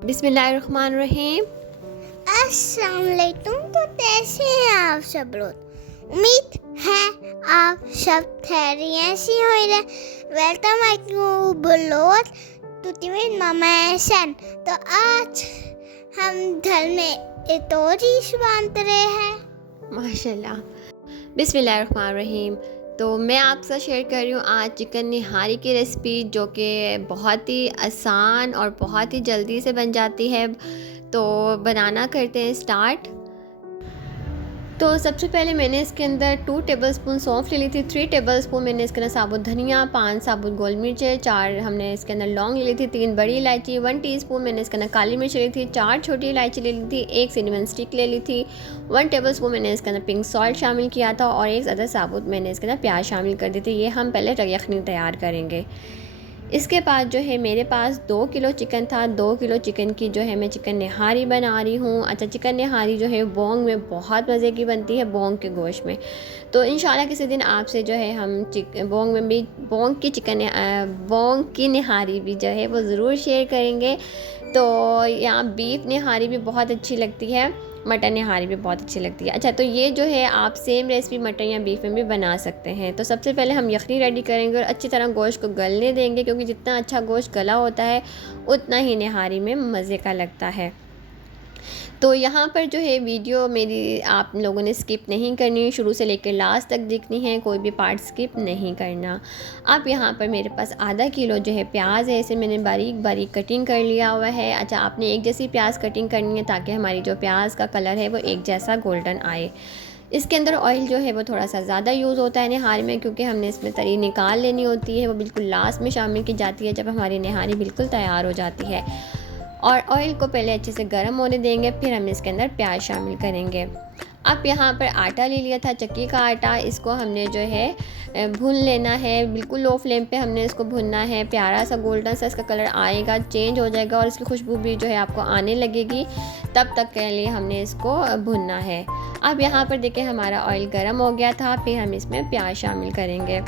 बिस्मिल्लाहिर्रहमानिर्रहीम। अस्सलाम वालेकुम। तो कैसे हैं आप सब लोग? उम्मीद है आप सब खैरियत से होंगे। वेलकम बैक टू ब्लॉग टूटी विद मामा एहसन। तो आज हम घर में एक और डिश बना रहे हैं। माशाल्लाह। बिस्मिल्लाहिर्रहमानिर्रहीम। तो मैं आपके साथ शेयर कर रही हूँ आज चिकन निहारी की रेसिपी, जो कि बहुत ही आसान और बहुत ही जल्दी से बन जाती है। तो बनाना करते हैं स्टार्ट। तो सबसे पहले मैंने इसके अंदर 2 टेबलस्पून सौंफ ले ली थी, 3 टेबलस्पून मैंने इसके अंदर साबुत धनिया, 5 साबुत गोल मिर्चें, 4 हमने इसके अंदर लौंग ले ली थी, 3 बड़ी इलायची, 1 टीस्पून मैंने इसके अंदर काली मिर्च ले ली थी, 4 छोटी इलायची ले ली थी, 1 सिनेमन स्टिक ले ली थी, 1 टेबलस्पून मैंने इसके अंदर पिंक सॉल्ट शामिल किया था और 1 ज़्यादा साबुत मैंने इसके अंदर प्याज शामिल कर दी थी। ये हम पहले यखनी तैयार करेंगे। इसके बाद जो है मेरे पास 2 किलो चिकन था। 2 किलो चिकन की जो है मैं चिकन निहारी बना रही हूँ। अच्छा, चिकन निहारी जो है बोंग में बहुत मज़े की बनती है, बोंग के गोश्त में। तो इंशाल्लाह किसी दिन आपसे जो है हम बोंग में भी बोंग की निहारी भी जो है वो ज़रूर शेयर करेंगे। तो यहाँ बीफ निहारी भी बहुत अच्छी लगती है, मटन निहारी भी बहुत अच्छी लगती है। अच्छा, तो ये जो है आप सेम रेसिपी मटन या बीफ में भी बना सकते हैं। तो सबसे पहले हम यखनी रेडी करेंगे और अच्छी तरह गोश्त को गलने देंगे, क्योंकि जितना अच्छा गोश्त गला होता है उतना ही निहारी में मज़े का लगता है। तो यहाँ पर जो है वीडियो मेरी आप लोगों ने स्किप नहीं करनी, शुरू से लेकर लास्ट तक देखनी है, कोई भी पार्ट स्किप नहीं करना। अब यहाँ पर मेरे पास आधा किलो जो है प्याज है, इसे मैंने बारीक बारीक कटिंग कर लिया हुआ है। अच्छा, आपने एक जैसी प्याज कटिंग करनी है ताकि हमारी जो प्याज का कलर है वो एक जैसा गोल्डन आए। इसके अंदर ऑयल जो है वो थोड़ा सा ज़्यादा यूज़ होता है निहारी में, क्योंकि हमने इसमें तरी निकाल लेनी होती है, वो बिल्कुल लास्ट में शामिल की जाती है जब हमारी निहारी बिल्कुल तैयार हो जाती है। और ऑयल को पहले अच्छे से गर्म होने देंगे, फिर हम इसके अंदर प्याज शामिल करेंगे। अब यहाँ पर आटा ले लिया था, चक्की का आटा, इसको हमने जो है भून लेना है। बिल्कुल लो फ्लेम पे हमने इसको भूनना है। प्यारा सा गोल्डन सा इसका कलर आएगा, चेंज हो जाएगा और इसकी खुशबू भी जो है आपको आने लगेगी, तब तक के लिए हमने इसको भूनना है। अब यहाँ पर देखिए हमारा ऑयल गर्म हो गया था, फिर हम इसमें प्याज शामिल करेंगे।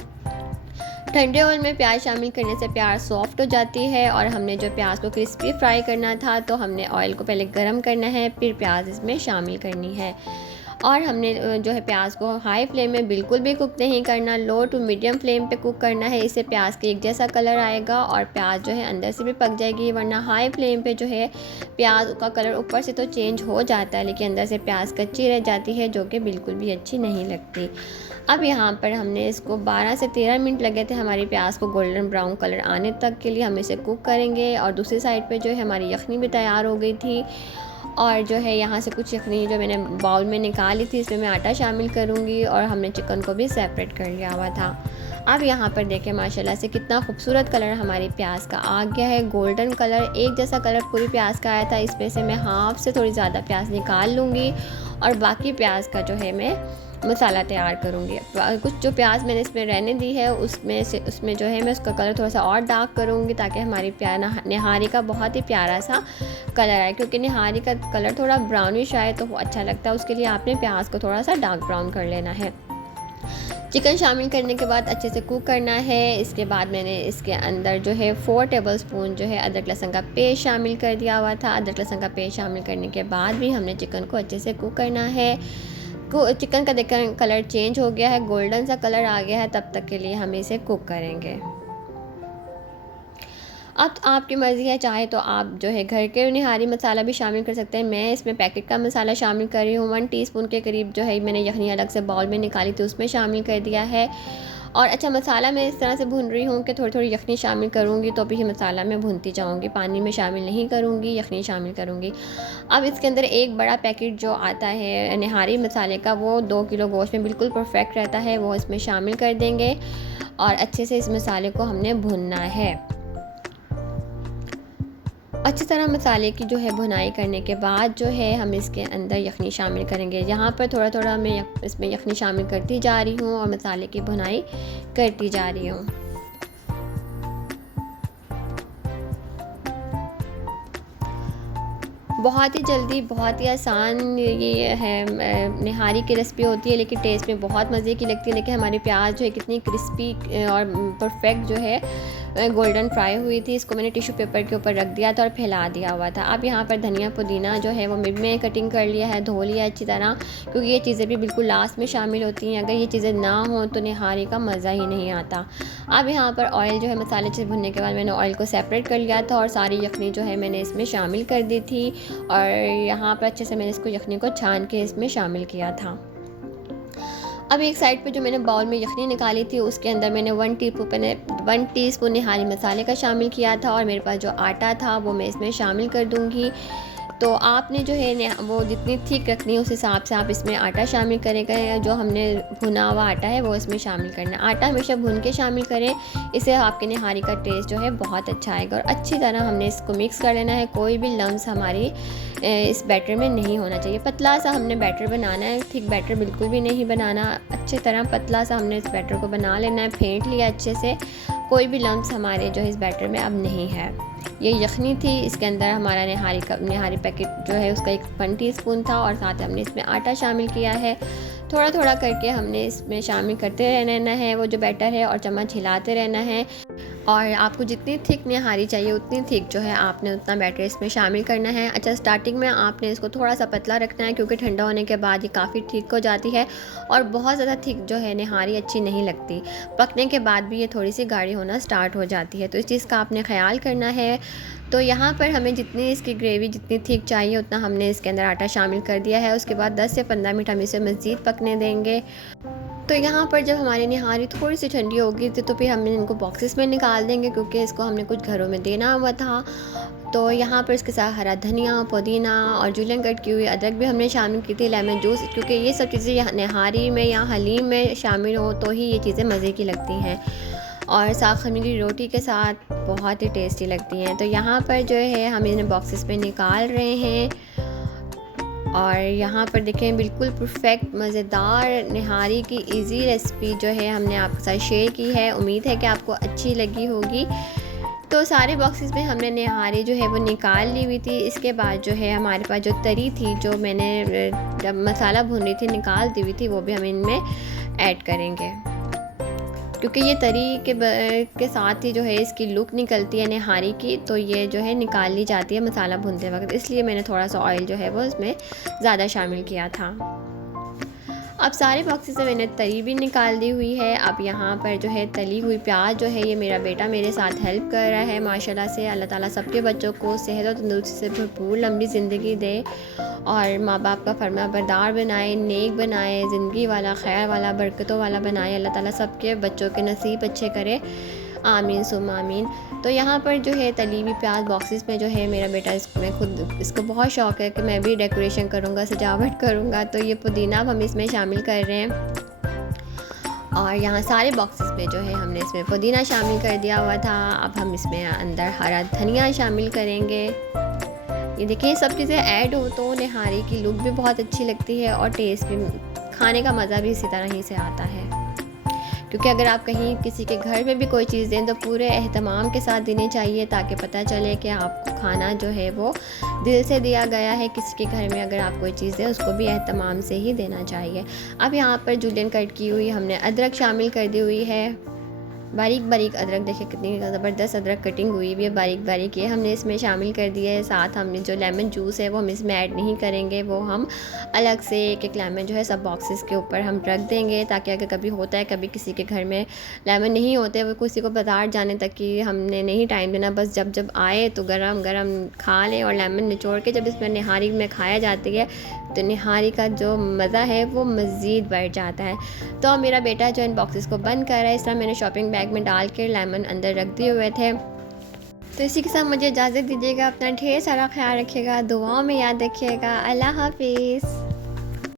ठंडे ऑयल में प्याज शामिल करने से प्याज सॉफ्ट हो जाती है और हमने जो प्याज को क्रिस्पी फ्राई करना था, तो हमने ऑयल को पहले गरम करना है, फिर प्याज इसमें शामिल करनी है। और हमने जो है प्याज को हाई फ्लेम में बिल्कुल भी कुक नहीं करना, लो टू मीडियम फ्लेम पे कुक करना है। इससे प्याज के एक जैसा कलर आएगा और प्याज जो है अंदर से भी पक जाएगी। वरना हाई फ्लेम पे जो है प्याज का कलर ऊपर से तो चेंज हो जाता है, लेकिन अंदर से प्याज कच्ची रह जाती है, जो कि बिल्कुल भी अच्छी नहीं लगती। अब यहाँ पर हमने इसको 12 से 13 मिनट लगे थे हमारी प्याज को गोल्डन ब्राउन कलर आने तक के लिए हम इसे कुक करेंगे। और दूसरी साइड पे जो है हमारी यखनी भी तैयार हो गई थी। और जो है यहाँ से कुछ यखनी जो मैंने बाउल में निकाली थी, इसमें मैं आटा शामिल करूँगी और हमने चिकन को भी सेपरेट कर लिया हुआ था। अब यहाँ पर देखें माशाल्लाह से कितना खूबसूरत कलर हमारी प्याज का आ गया है, गोल्डन कलर, एक जैसा कलर पूरी प्याज का आया था। इसमें से मैं हाफ से थोड़ी ज़्यादा प्याज निकाल लूँगी और बाकी प्याज का जो है मैं मसाला तैयार करूँगी। कुछ जो प्याज मैंने इसमें रहने दी है उसमें जो है मैं उसका कलर थोड़ा सा और डार्क करूँगी, ताकि हमारी निहारी का बहुत ही प्यारा सा कलर आए, क्योंकि निहारी का कलर थोड़ा ब्राउनिश आए तो वो अच्छा लगता है। उसके लिए आपने प्याज को थोड़ा सा डार्क ब्राउन कर लेना है। चिकन शामिल करने के बाद अच्छे से कुक करना है। इसके बाद मैंने इसके अंदर जो है 4 टेबलस्पून जो है अदरक लहसुन का पेस्ट शामिल कर दिया हुआ था। अदरक लहसुन का पेस्ट शामिल करने के बाद भी हमने चिकन को अच्छे से कुक करना है। चिकन का देखकर कलर चेंज हो गया है, गोल्डन सा कलर आ गया है, तब तक के लिए हम इसे कुक करेंगे। अब आपकी मर्ज़ी है, चाहे तो आप जो है घर के निहारी मसाला भी शामिल कर सकते हैं। मैं इसमें पैकेट का मसाला शामिल कर रही हूँ। 1 टीस्पून के करीब जो है मैंने यखनी अलग से बाउल में निकाली थी, उसमें शामिल कर दिया है। और अच्छा, मसाला मैं इस तरह से भून रही हूँ कि थोड़ी थोड़ी यखनी शामिल करूँगी तो भी मसाला मैं भूनती जाऊँगी, पानी में शामिल नहीं करूँगी, यखनी शामिल करूँगी। अब इसके अंदर एक बड़ा पैकेट जो आता है निहारी मसाले का, वो 2 किलो गोश्त में बिल्कुल परफेक्ट रहता है, वो इसमें शामिल कर देंगे और अच्छे से इस मसाले को हमने भूनना है। अच्छी तरह मसाले की जो है भुनाई करने के बाद जो है हम इसके अंदर यखनी शामिल करेंगे। यहाँ पर थोड़ा थोड़ा मैं इसमें यखनी शामिल करती जा रही हूँ और मसाले की भुनाई करती जा रही हूँ। बहुत ही जल्दी, बहुत ही आसान ये है निहारी की रेसिपी होती है, लेकिन टेस्ट में बहुत मज़े की लगती है। देखिए हमारी प्याज जो है कितनी क्रिस्पी और परफेक्ट जो है गोल्डन फ्राई हुई थी। इसको मैंने टिश्यू पेपर के ऊपर रख दिया था और फैला दिया हुआ था। अब यहाँ पर धनिया पुदीना जो है वो मिड में कटिंग कर लिया है, धो लिया अच्छी तरह, क्योंकि ये चीज़ें भी बिल्कुल लास्ट में शामिल होती हैं। अगर ये चीज़ें ना हों तो निहारी का मज़ा ही नहीं आता। अब यहाँ पर ऑयल जो है मसाले अच्छे भुनने के बाद मैंने ऑयल को सेपरेट कर लिया था और सारी यखनी जो है मैंने इसमें शामिल कर दी थी और यहाँ पर अच्छे से मैंने इसको यखनी को छान के इसमें शामिल किया था। अब एक साइड पे जो मैंने बाउल में यखनी निकाली थी उसके अंदर मैंने 1 टीस्पून निहारी मसाले का शामिल किया था और मेरे पास जो आटा था वो मैं इसमें शामिल कर दूँगी। तो आपने जो है वो जितनी थिक रखनी है उस हिसाब से आप इसमें आटा शामिल करेंगे। जो हमने भुना हुआ आटा है वो इसमें शामिल करना है। आटा हमेशा भून के शामिल करें, इससे आपके निहारी का टेस्ट जो है बहुत अच्छा आएगा। और अच्छी तरह हमने इसको मिक्स कर लेना है, कोई भी लम्स हमारी इस बैटर में नहीं होना चाहिए। पतला सा हमने बैटर बनाना है, थिक बैटर बिल्कुल भी नहीं बनाना। अच्छी तरह पतला सा हमने इस बैटर को बना लेना है, फेंट लिया अच्छे से, कोई भी लम्स हमारे जो है इस बैटर में अब नहीं है। ये यखनी थी, इसके अंदर हमारा निहारी पैकेट जो है उसका 1 टीस्पून था और साथ हमने इसमें आटा शामिल किया है। थोड़ा थोड़ा करके हमने इसमें शामिल करते रहना है वो जो बैटर है और चम्मच हिलाते रहना है। और आपको जितनी थिक निहारी चाहिए उतनी थिक जो है आपने उतना बैटर इसमें शामिल करना है। अच्छा, स्टार्टिंग में आपने इसको थोड़ा सा पतला रखना है क्योंकि ठंडा होने के बाद ये काफ़ी थिक हो जाती है और बहुत ज़्यादा थिक जो है निहारी अच्छी नहीं लगती। पकने के बाद भी ये थोड़ी सी गाढ़ी होना स्टार्ट हो जाती है, तो इस चीज़ का आपने ख्याल करना है। तो यहाँ पर हमें जितनी इसकी ग्रेवी जितनी थिक चाहिए उतना हमने इसके अंदर आटा शामिल कर दिया है। उसके बाद 10 से 15 मिनट हम इसे मज़ीद पकने देंगे। तो यहाँ पर जब हमारी निहारी थोड़ी सी ठंडी होगी तो फिर हम इनको बॉक्सेस में निकाल देंगे क्योंकि इसको हमने कुछ घरों में देना हुआ था। तो यहाँ पर इसके साथ हरा धनिया, पुदीना और जूलियन कट की हुई अदरक भी हमने शामिल की थी, लेमन जूस, क्योंकि ये सब चीज़ें निहारी में या हलीम में शामिल हो तो ही ये चीज़ें मज़े की लगती हैं और साग खमीर की रोटी के साथ बहुत ही टेस्टी लगती हैं। तो यहाँ पर जो है हम इन्हें बॉक्सेस में निकाल रहे हैं और यहाँ पर देखें बिल्कुल परफेक्ट मज़ेदार निहारी की इजी रेसिपी जो है हमने आपके साथ शेयर की है। उम्मीद है कि आपको अच्छी लगी होगी। तो सारे बॉक्सेस में हमने निहारी जो है वो निकाल ली हुई थी। इसके बाद जो है हमारे पास जो तरी थी जो मैंने जब मसाला भून रही थी निकाल दी हुई थी वो भी हम इनमें ऐड करेंगे, क्योंकि ये तरी के साथ ही जो है इसकी लुक निकलती है निहारी की, तो ये जो है निकाल ली जाती है मसाला भूनते वक्त, इसलिए मैंने थोड़ा सा ऑयल जो है वो इसमें ज़्यादा शामिल किया था। अब सारे बॉक्सेस से मैंने तरी भी निकाल दी हुई है। अब यहाँ पर जो है तली हुई प्याज जो है ये मेरा बेटा मेरे साथ हेल्प कर रहा है माशाल्लाह से। अल्लाह ताला सबके बच्चों को सेहत और तंदुरुस्ती से भरपूर लंबी ज़िंदगी दे और माँ बाप का फरमाबरदार बनाए, नेक बनाए, ज़िंदगी वाला, खैर वाला, बरकतों वाला बनाए। अल्लाह ताला सबके बच्चों के नसीब अच्छे करे, आमीन सुम आमीन। तो यहाँ पर जो है तली हुई प्याज बॉक्सेस में जो है मेरा बेटा इसको बहुत शौक़ है कि मैं भी डेकोरेशन करूँगा, सजावट करूँगा, तो ये पुदीना अब हम इसमें शामिल कर रहे हैं। और यहाँ सारे बॉक्सेस में जो है हमने इसमें पुदीना शामिल कर दिया हुआ था। अब हम इसमें अंदर हरा धनिया शामिल करेंगे। ये देखिए सब चीज़ें ऐड हो तो निहारी की लुक भी बहुत अच्छी लगती है और टेस्ट भी, खाने का मज़ा भी इसी तरह ही से आता है। क्योंकि अगर आप कहीं किसी के घर में भी कोई चीज़ दें तो पूरे एहतमाम के साथ देनी चाहिए ताकि पता चले कि आपको खाना जो है वो दिल से दिया गया है। किसी के घर में अगर आप कोई चीज़ दें उसको भी एहतमाम से ही देना चाहिए। अब यहाँ पर जूलियन कट की हुई हमने अदरक शामिल कर दी हुई है, बारीक बारीक अदरक, देखिए कितनी ज़बरदस्त अदरक कटिंग हुई भी है बारीक बारीक, ये हमने इसमें शामिल कर दिया है। साथ हमने जो लेमन जूस है वो हम इसमें ऐड नहीं करेंगे, वो हम अलग से एक लेमन जो है सब बॉक्सेस के ऊपर हम रख देंगे ताकि अगर कभी होता है कभी किसी के घर में लेमन नहीं होते, वो किसी को बाजार जाने तक की हमने नहीं टाइम देना, बस जब जब आए तो गरम गरम खा लें। और लेमन निचोड़ के जब इसमें निहारी में खाया जाती है तो निहारी का जो मज़ा है वो मज़ीद बढ़ जाता है। तो मेरा बेटा जो इन बॉक्सेस को बंद कर रहा है, इस तरह मैंने शॉपिंग बैग में डाल के लेमन अंदर रख दिए हुए थे। तो इसी के साथ मुझे इजाज़त दीजिएगा। अपना ढेर सारा ख्याल रखिएगा, दुआओं में याद रखिएगा। अल्लाह हाफिज़।